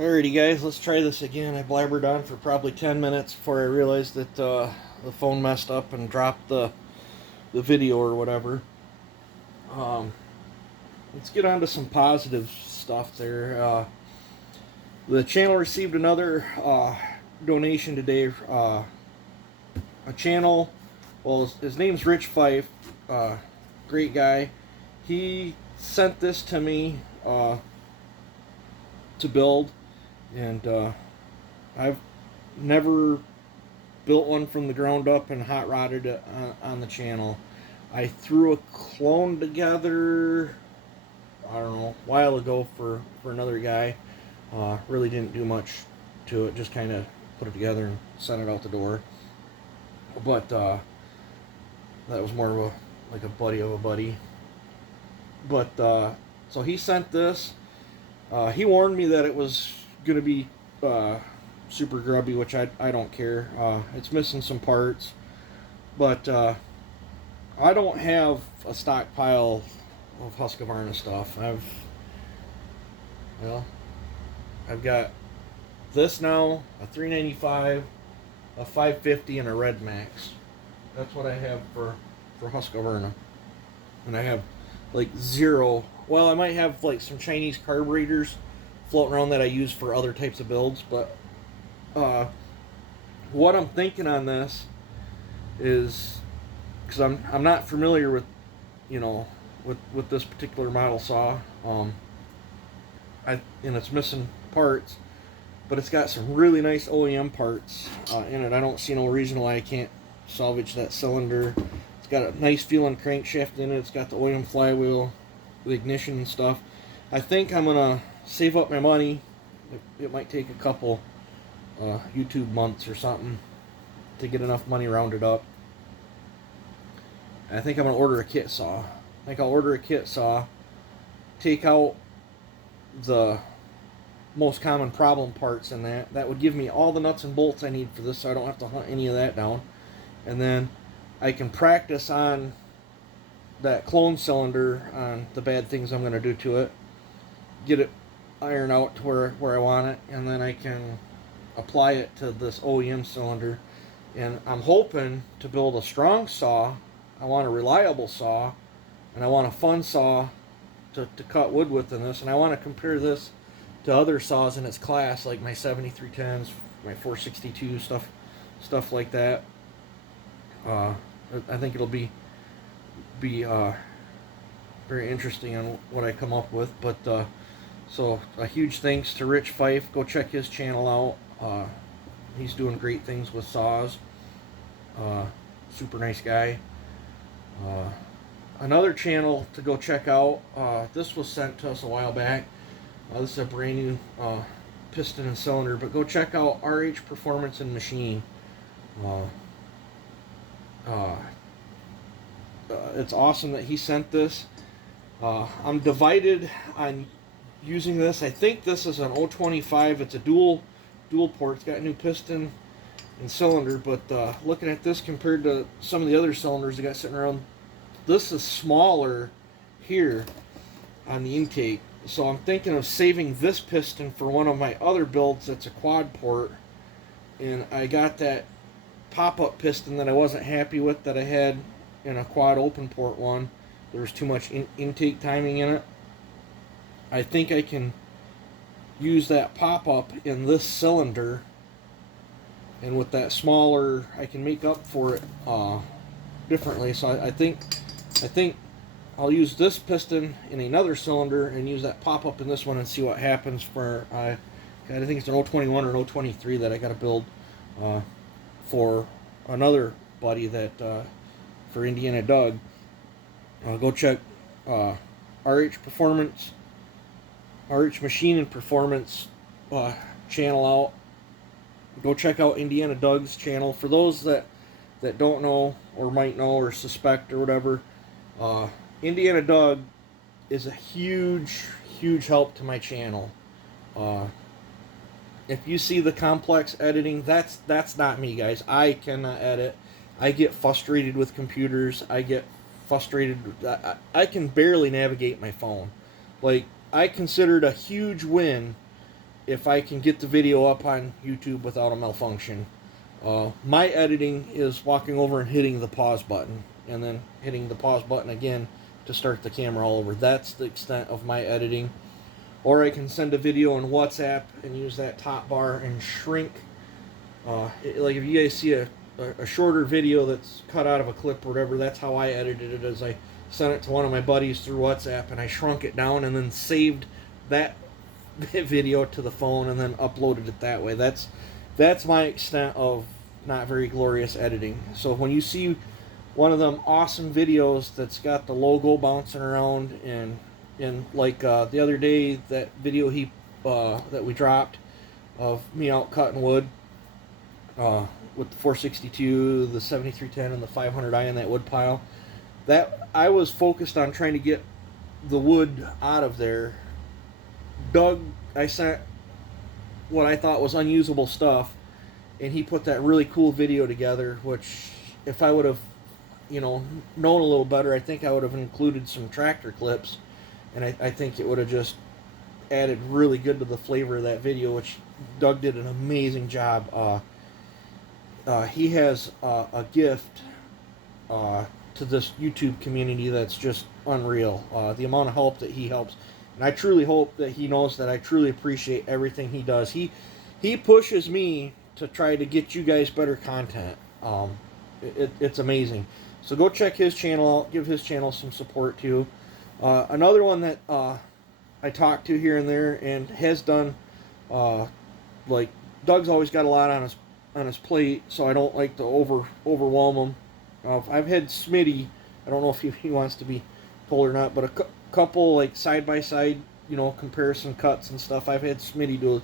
Alrighty guys, let's try this again. I blabbered on for probably 10 minutes before I realized that the phone messed up and dropped the video or whatever. Um, let's get on to some positive stuff there. The channel received another donation today. A channel, well, his name's Rich Fife, great guy. He sent this to me to build. And I've never built one from the ground up and hot rodded it on the channel. I threw a clone together, I don't know, a while ago for another guy. Really didn't do much to it, just kind of put it together and sent it out the door. But that was more of like a buddy of a buddy. But so he sent this. He warned me that it was going to be super grubby, which I don't care. It's missing some parts, but I don't have a stockpile of Husqvarna stuff. I've got this now, a 395, a 550, and a Red Max. That's what I have for Husqvarna, and I have like zero. Well, I might have like some Chinese carburetors floating around that I use for other types of builds, but what I'm thinking on this is, because I'm not familiar with, with this particular model saw, and it's missing parts, but it's got some really nice OEM parts in it. I don't see no reason why I can't salvage that cylinder. It's got a nice feeling crankshaft in it. It's got the OEM flywheel, the ignition and stuff. I think I'm gonna save up my money. It might take a couple YouTube months or something to get enough money rounded up. I think I'm gonna order a kit saw. I think I'll order a kit saw, take out the most common problem parts in that. That would give me all the nuts and bolts I need for this, so I don't have to hunt any of that down. And then I can practice on that clone cylinder on the bad things I'm going to do to it, get it ironed out to where I want it, and then I can apply it to this OEM cylinder. And I'm hoping to build a strong saw. I want a reliable saw, and I want a fun saw to cut wood with in this, and I want to compare this to other saws in its class, like my 7310s, my 462 stuff like that. I think it'll be very interesting on what I come up with. But so a huge thanks to Rich Fife. Go check his channel out. He's doing great things with saws. Super nice guy. Another channel to go check out. This was sent to us a while back. This is a brand new piston and cylinder, but go check out RH Performance and Machine. It's awesome that he sent this. I'm divided on using this. I think this is an 025. It's a dual port. It's got a new piston and cylinder, but looking at this compared to some of the other cylinders I got sitting around, this is smaller here on the intake. So I'm thinking of saving this piston for one of my other builds that's a quad port. And I got that pop-up piston that I wasn't happy with that I had in a quad open port one. There was too much intake timing in it. I think I can use that pop-up in this cylinder, and with that smaller, I can make up for it differently. So I think I'll use this piston in another cylinder and use that pop-up in this one and see what happens for, I think it's an 021 or an 023 that I got to build for another buddy that, for Indiana Doug. Go check RH Performance, RH Machine and Performance channel out. Go check out Indiana Doug's channel. For those that don't know or might know or suspect or whatever, Indiana Doug is a huge help to my channel. If you see the complex editing, that's not me, guys. I cannot edit. I get frustrated with computers. I get frustrated. I can barely navigate my phone. Like, I considered a huge win if I can get the video up on YouTube without a malfunction. My editing is walking over and hitting the pause button, and then hitting the pause button again to start the camera all over. That's the extent of my editing. Or I can send a video on WhatsApp and use that top bar and shrink. Like if you guys see a shorter video that's cut out of a clip or whatever, that's how I edited it. As I sent it to one of my buddies through WhatsApp, and I shrunk it down and then saved that video to the phone and then uploaded it that way. That's my extent of not very glorious editing. So when you see one of them awesome videos that's got the logo bouncing around, and like the other day, that video that we dropped of me out cutting wood with the 462, the 7310, and the 500i in that wood pile, that I was focused on trying to get the wood out of there. Doug, I sent what I thought was unusable stuff, and he put that really cool video together, which if I would have, known a little better, I think I would have included some tractor clips, and I think it would have just added really good to the flavor of that video, which Doug did an amazing job. He has a gift to this YouTube community that's just unreal. The amount of help that he helps. And I truly hope that he knows that I truly appreciate everything he does. He pushes me to try to get you guys better content. It's amazing. So go check his channel out. Give his channel some support too. Another one that I talked to here and there and has done, like Doug's always got a lot on his plate, so I don't like to overwhelm him. I've had Smitty. I don't know if he wants to be told or not, but a couple like side by side, comparison cuts and stuff. I've had Smitty do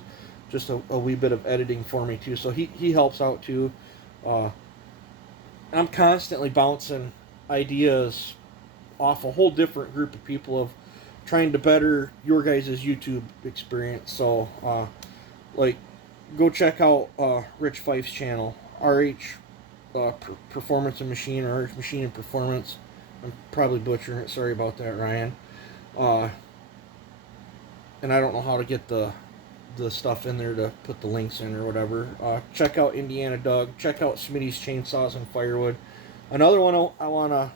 just a wee bit of editing for me too, so he helps out too. I'm constantly bouncing ideas off a whole different group of people of trying to better your guys' YouTube experience. So go check out Rich Fife's channel, RH Performance and Machine, or RH Machine and Performance. I'm probably butchering it. Sorry about that, Ryan. And I don't know how to get the stuff in there to put the links in or whatever. Check out Indiana Doug. Check out Smitty's Chainsaws and Firewood. Another one I want to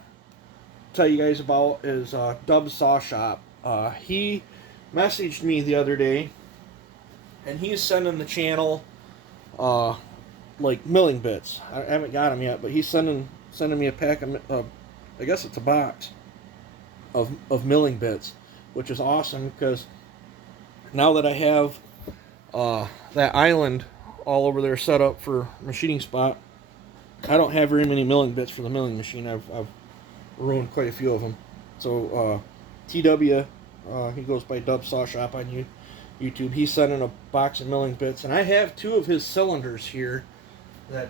tell you guys about is Dub's Saw Shop. He messaged me the other day, and he's sending the channel like milling bits. I haven't got them yet, but he's sending me a pack of I guess it's a box of milling bits, which is awesome because now that I have that island all over there set up for machining spot, I don't have very many milling bits for the milling machine. I've ruined quite a few of them. So TW, he goes by Dub Saw Shop on YouTube. He's sending a box of milling bits, and I have 2 of his cylinders here that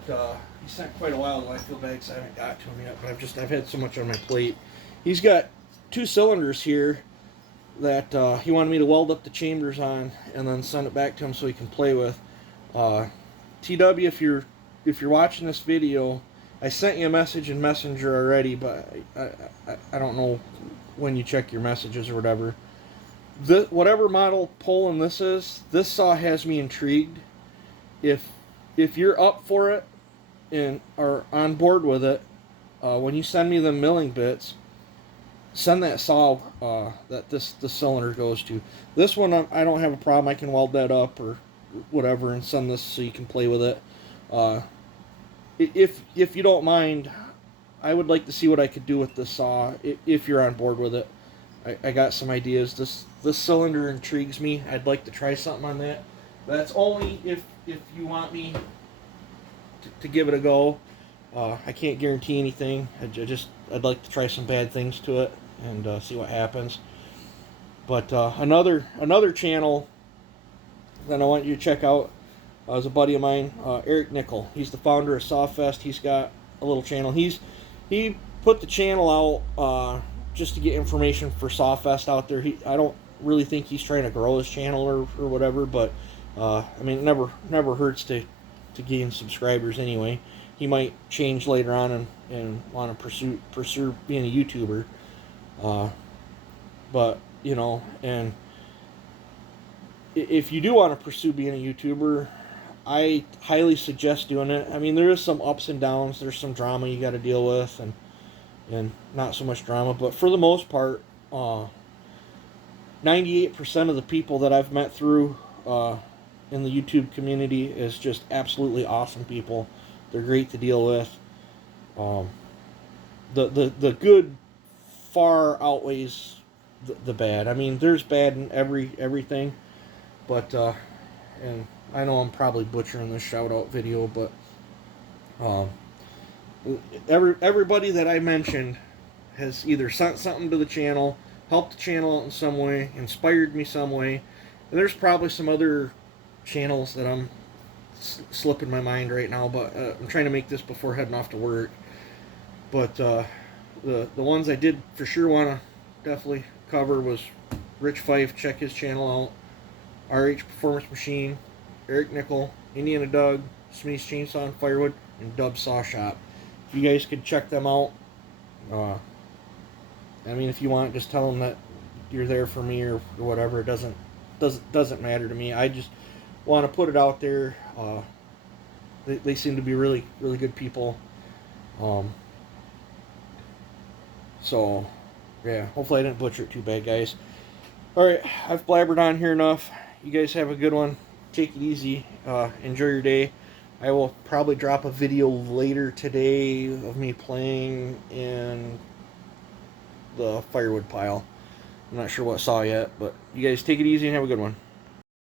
he sent quite a while ago. I feel bad because I haven't got to them yet, but I've had so much on my plate. He's got 2 cylinders here that he wanted me to weld up the chambers on and then send it back to him so he can play with. TW, if you're watching this video, I sent you a message in Messenger already, but I don't know when you check your messages or whatever. Whatever model Poland this saw has me intrigued. If you're up for it and are on board with it, when you send me the milling bits, send that saw that the cylinder goes to. This one I don't have a problem. I can weld that up or whatever and send this so you can play with it. If you don't mind, I would like to see what I could do with this saw if you're on board with it. I got some ideas. This cylinder intrigues me. I'd like to try something on that. That's only if you want me to give it a go. I can't guarantee anything. I'd like to try some bad things to it and see what happens. But another channel that I want you to check out is a buddy of mine, Eric Nickel. He's the founder of Sawfest. He's got a little channel. He put the channel out just to get information for Sawfest out there. I don't really think he's trying to grow his channel or whatever, but I mean, it never hurts to gain subscribers anyway. He might change later on and want to pursue being a YouTuber. But and if you do want to pursue being a YouTuber, I highly suggest doing it. I mean, there is some ups and downs. There's some drama you got to deal with, and not so much drama. But for the most part, 98% of the people that I've met through in the YouTube community is just absolutely awesome people. They're great to deal with. Um, the good far outweighs the bad. I mean, there's bad in everything, but and I know I'm probably butchering this shout out video, but um, everybody that I mentioned has either sent something to the channel, helped the channel out in some way, inspired me some way, and there's probably some other channels that I'm slipping my mind right now, but I'm trying to make this before heading off to work. But the ones I did for sure want to definitely cover was Rich Fife, check his channel out, RH Performance Machine, Eric Nickel, Indiana Doug, Smitty's Chainsaw and Firewood, and Dub Saw Shop. If you guys could check them out, I mean, if you want, just tell them that you're there for me or whatever. It doesn't matter to me. I just want to put it out there. They seem to be really good people. So yeah, hopefully I didn't butcher it too bad, guys. Alright, I've blabbered on here enough. You guys have a good one. Take it easy. Enjoy your day. I will probably drop a video later today of me playing in the firewood pile. I'm not sure what saw yet, but you guys take it easy and have a good one.